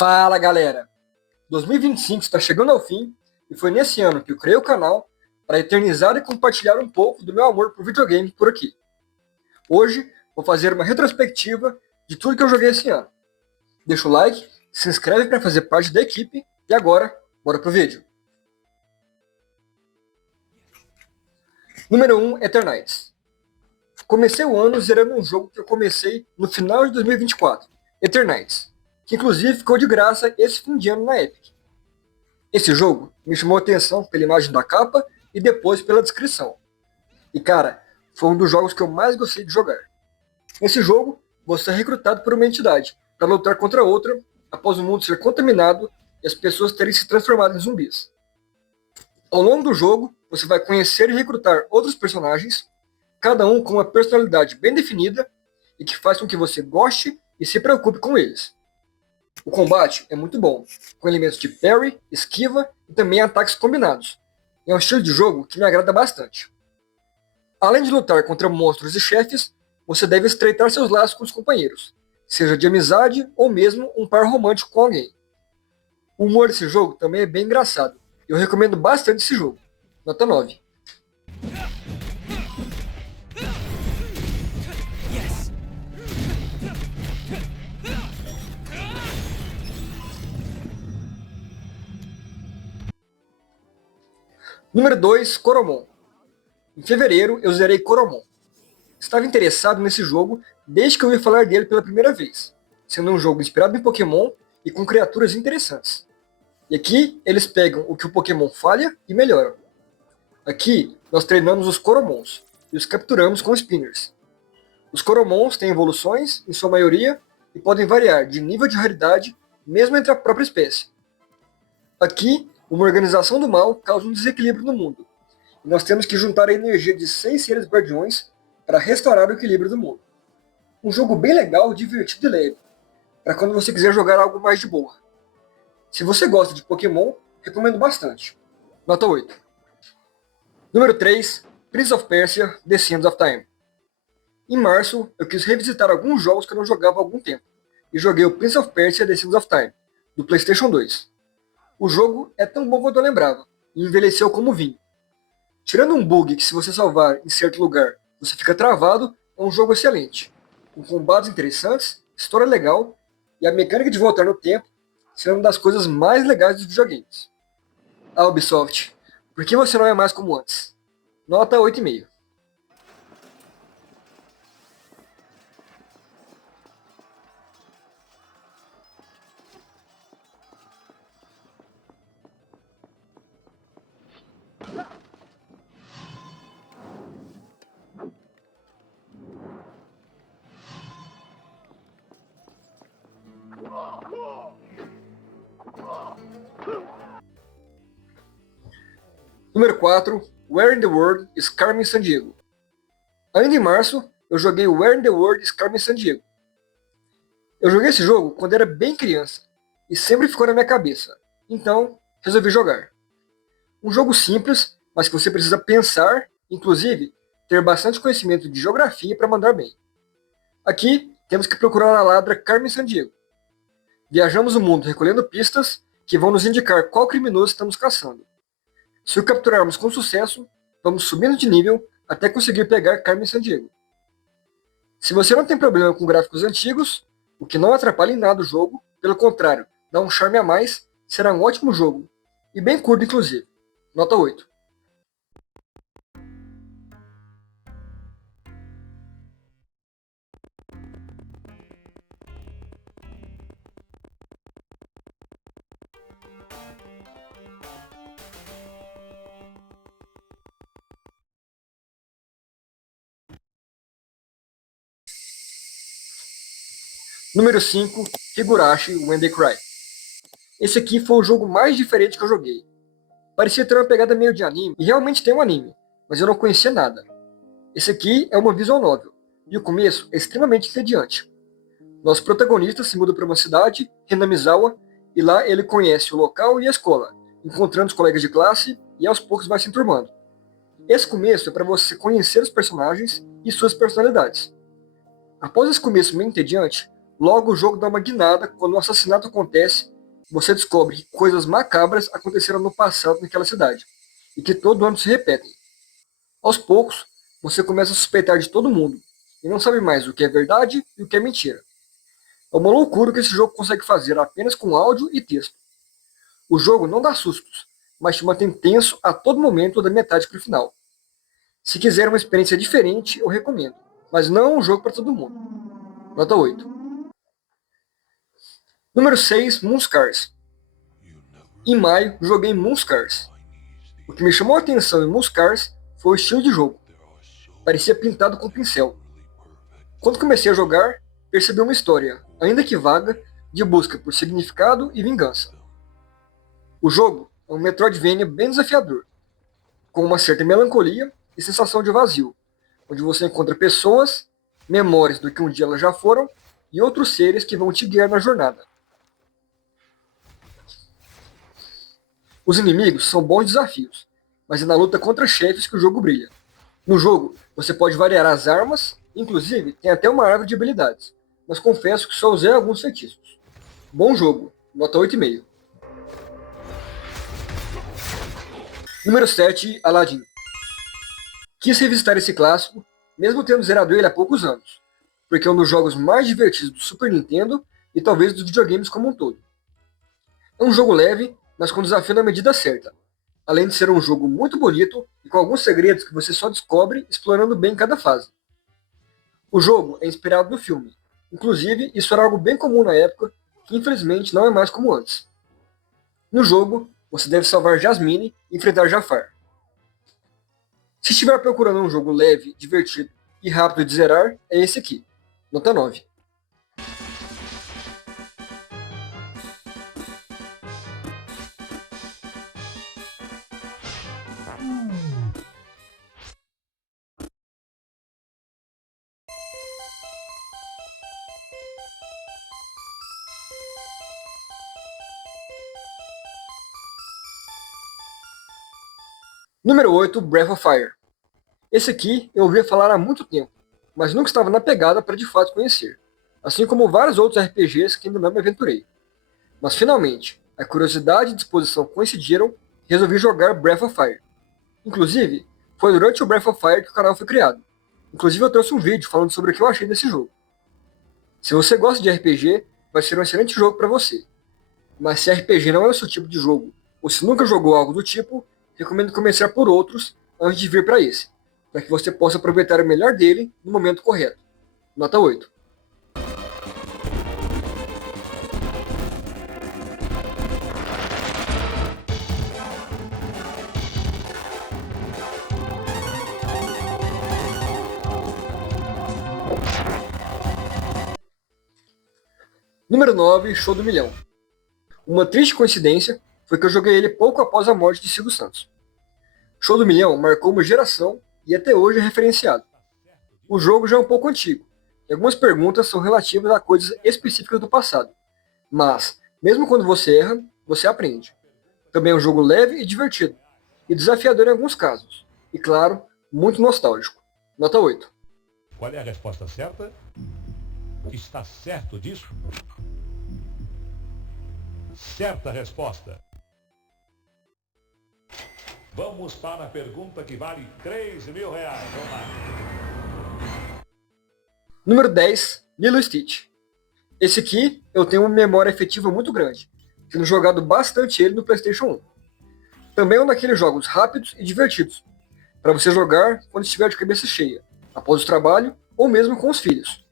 Fala galera! 2025 está chegando ao fim e foi nesse ano que eu criei o canal para eternizar e compartilhar um pouco do meu amor por videogame por aqui. Hoje vou fazer uma retrospectiva de tudo que eu joguei esse ano. Deixa o like, se inscreve para fazer parte da equipe e agora, bora pro vídeo. Número 1, Eternights. Comecei o ano zerando um jogo que eu comecei no final de 2024, Eternights, que inclusive ficou de graça esse fim de ano na Epic. Esse jogo me chamou a atenção pela imagem da capa e depois pela descrição. E cara, foi um dos jogos que eu mais gostei de jogar. Nesse jogo, você é recrutado por uma entidade para lutar contra outra após o mundo ser contaminado e as pessoas terem se transformado em zumbis. Ao longo do jogo, você vai conhecer e recrutar outros personagens, cada um com uma personalidade bem definida e que faz com que você goste e se preocupe com eles. O combate é muito bom, com elementos de parry, esquiva e também ataques combinados. É um estilo de jogo que me agrada bastante. Além de lutar contra monstros e chefes, você deve estreitar seus laços com os companheiros, seja de amizade ou mesmo um par romântico com alguém. O humor desse jogo também é bem engraçado, e eu recomendo bastante esse jogo. Nota 9. Número 2, Coromon. Em fevereiro eu zerei Coromon. Estava interessado nesse jogo desde que eu ouvi falar dele pela primeira vez, sendo um jogo inspirado em Pokémon e com criaturas interessantes. E aqui eles pegam o que o Pokémon falha e melhoram. Aqui nós treinamos os Coromons e os capturamos com Spinners. Os Coromons têm evoluções, em sua maioria, e podem variar de nível de raridade mesmo entre a própria espécie. Aqui, uma organização do mal causa um desequilíbrio no mundo, e nós temos que juntar a energia de 6 seres guardiões para restaurar o equilíbrio do mundo. Um jogo bem legal, divertido e leve, para quando você quiser jogar algo mais de boa. Se você gosta de Pokémon, recomendo bastante. Nota 8. Número 3, Prince of Persia: The Sands of Time. Em março, eu quis revisitar alguns jogos que eu não jogava há algum tempo, e joguei o Prince of Persia: The Sands of Time, do PlayStation 2. O jogo é tão bom quanto eu lembrava, e envelheceu como vinho. Tirando um bug que se você salvar em certo lugar você fica travado, é um jogo excelente, com combates interessantes, história legal, e a mecânica de voltar no tempo sendo uma das coisas mais legais dos videogames. A Ubisoft, por que você não é mais como antes? Nota 8,5. Número 4, Where in the World is Carmen Sandiego. Ainda em março, eu joguei Where in the World is Carmen Sandiego. Eu joguei esse jogo quando era bem criança, e sempre ficou na minha cabeça, então resolvi jogar. Um jogo simples, mas que você precisa pensar, inclusive ter bastante conhecimento de geografia para mandar bem. Aqui temos que procurar a ladra Carmen Sandiego. Viajamos o mundo recolhendo pistas que vão nos indicar qual criminoso estamos caçando. Se o capturarmos com sucesso, vamos subindo de nível até conseguir pegar Carmen Sandiego. Se você não tem problema com gráficos antigos, o que não atrapalha em nada o jogo, pelo contrário, dá um charme a mais, será um ótimo jogo, e bem curto inclusive. Nota 8. Número 5, Higurashi When They Cry. Esse aqui foi o jogo mais diferente que eu joguei. Parecia ter uma pegada meio de anime, e realmente tem um anime, mas eu não conhecia nada. Esse aqui é uma visual novel, e o começo é extremamente entediante. Nosso protagonista se muda para uma cidade, Hinamizawa, e lá ele conhece o local e a escola, encontrando os colegas de classe e aos poucos vai se enturmando. Esse começo é para você conhecer os personagens e suas personalidades. Após esse começo meio entediante, Logo, o jogo dá uma guinada quando um assassinato acontece. Você descobre que coisas macabras aconteceram no passado naquela cidade, e que todo ano se repetem. Aos poucos, você começa a suspeitar de todo mundo, e não sabe mais o que é verdade e o que é mentira. É uma loucura o que esse jogo consegue fazer apenas com áudio e texto. O jogo não dá sustos, mas te mantém tenso a todo momento da metade para o final. Se quiser uma experiência diferente, eu recomendo, mas não é um jogo para todo mundo. Nota 8. Número 6, Moonscars. Em maio, joguei Moonscars. O que me chamou a atenção em Moonscars foi o estilo de jogo. Parecia pintado com pincel. Quando comecei a jogar, percebi uma história, ainda que vaga, de busca por significado e vingança. O jogo é um Metroidvania bem desafiador, com uma certa melancolia e sensação de vazio, onde você encontra pessoas, memórias do que um dia elas já foram e outros seres que vão te guiar na jornada. Os inimigos são bons desafios, mas é na luta contra chefes que o jogo brilha. No jogo, você pode variar as armas, inclusive tem até uma árvore de habilidades, mas confesso que só usei alguns feitiços. Bom jogo, nota 8,5. Número 7, Aladdin. Quis revisitar esse clássico, mesmo tendo zerado ele há poucos anos, porque é um dos jogos mais divertidos do Super Nintendo e talvez dos videogames como um todo. É um jogo leve, mas com desafio na medida certa, além de ser um jogo muito bonito e com alguns segredos que você só descobre explorando bem cada fase. O jogo é inspirado no filme, inclusive isso era algo bem comum na época, que infelizmente não é mais como antes. No jogo, você deve salvar Jasmine e enfrentar Jafar. Se estiver procurando um jogo leve, divertido e rápido de zerar, é esse aqui, nota 9. Número 8, Breath of Fire. Esse aqui eu ouvia falar há muito tempo, mas nunca estava na pegada para de fato conhecer, assim como vários outros RPGs que ainda não me aventurei. Mas finalmente, a curiosidade e disposição coincidiram e resolvi jogar Breath of Fire. Inclusive, foi durante o Breath of Fire que o canal foi criado. Inclusive eu trouxe um vídeo falando sobre o que eu achei desse jogo. Se você gosta de RPG, vai ser um excelente jogo para você. Mas se RPG não é o seu tipo de jogo, ou se nunca jogou algo do tipo, recomendo começar por outros antes de vir para esse, para que você possa aproveitar o melhor dele no momento correto. Nota 8. Número 9, Show do Milhão. Uma triste coincidência foi que eu joguei ele pouco após a morte de Silvio Santos. Show do Milhão marcou uma geração e até hoje é referenciado. O jogo já é um pouco antigo, e algumas perguntas são relativas a coisas específicas do passado. Mas, mesmo quando você erra, você aprende. Também é um jogo leve e divertido, e desafiador em alguns casos. E claro, muito nostálgico. Nota 8. Qual é a resposta certa? Está certo disso? Certa resposta. Vamos para a pergunta que vale R$3.000. Vamos lá. Número 10, Lilo e Stitch. Esse aqui eu tenho uma memória afetiva muito grande, tendo jogado bastante ele no PlayStation 1. Também é um daqueles jogos rápidos e divertidos, para você jogar quando estiver de cabeça cheia, após o trabalho ou mesmo com os filhos.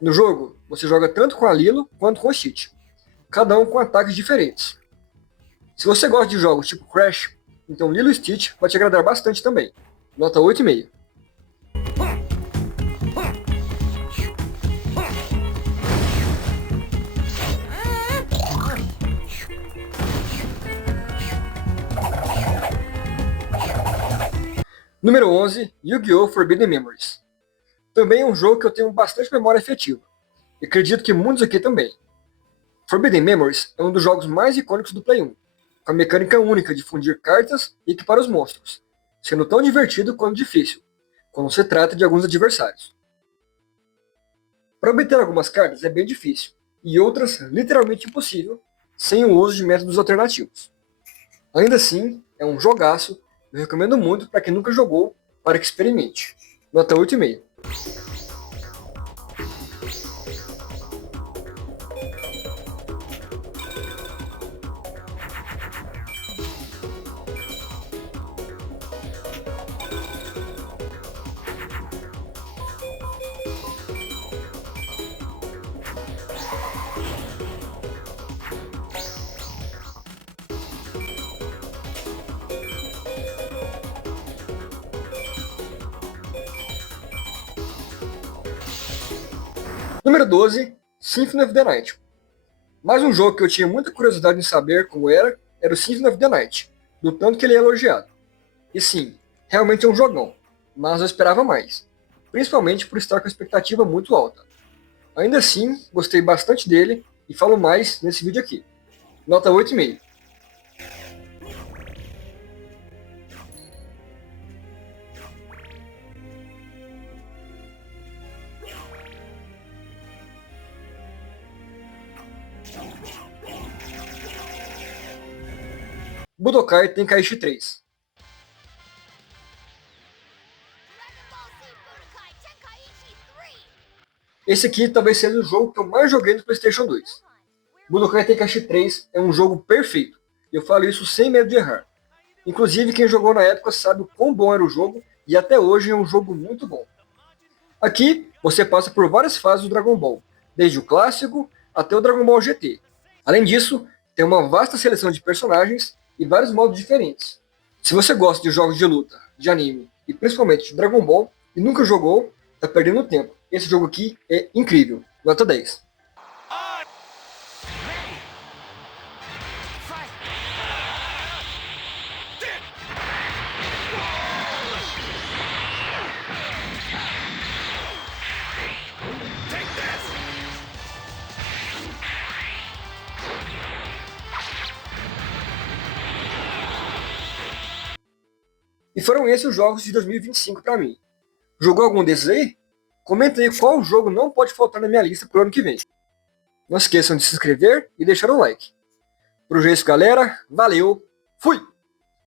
No jogo, você joga tanto com a Lilo quanto com o Stitch, cada um com ataques diferentes. Se você gosta de jogos tipo Crash, então Lilo e Stitch vai te agradar bastante também. Nota 8,5. Número 11, Yu-Gi-Oh! Forbidden Memories. Também é um jogo que eu tenho bastante memória afetiva, e acredito que muitos aqui também. Forbidden Memories é um dos jogos mais icônicos do Play 1, com a mecânica única de fundir cartas e equipar os monstros, sendo tão divertido quanto difícil, quando se trata de alguns adversários. Para obter algumas cartas é bem difícil, e outras literalmente impossível, sem o uso de métodos alternativos. Ainda assim, é um jogaço, eu recomendo muito para quem nunca jogou, para que experimente. Nota 8,5. Número 12, Symphony of the Night. Mais um jogo que eu tinha muita curiosidade em saber como era o Symphony of the Night, do tanto que ele é elogiado. E sim, realmente é um jogão, mas eu esperava mais, principalmente por estar com a expectativa muito alta. Ainda assim, gostei bastante dele e falo mais nesse vídeo aqui. Nota 8,5. Budokai Tenkaichi 3. Esse aqui talvez seja o jogo que eu mais joguei no PlayStation 2. Budokai Tenkaichi 3 é um jogo perfeito, e eu falo isso sem medo de errar. Inclusive, quem jogou na época sabe o quão bom era o jogo, e até hoje é um jogo muito bom. Aqui, você passa por várias fases do Dragon Ball, desde o clássico até o Dragon Ball GT. Além disso, tem uma vasta seleção de personagens e vários modos diferentes. Se você gosta de jogos de luta, de anime e principalmente de Dragon Ball e nunca jogou, tá perdendo tempo. Esse jogo aqui é incrível. Nota 10. E foram esses os jogos de 2025 para mim. Jogou algum desses aí? Comenta aí qual jogo não pode faltar na minha lista pro ano que vem. Não esqueçam de se inscrever e deixar um like. Por hoje é isso, galera. Valeu. Fui!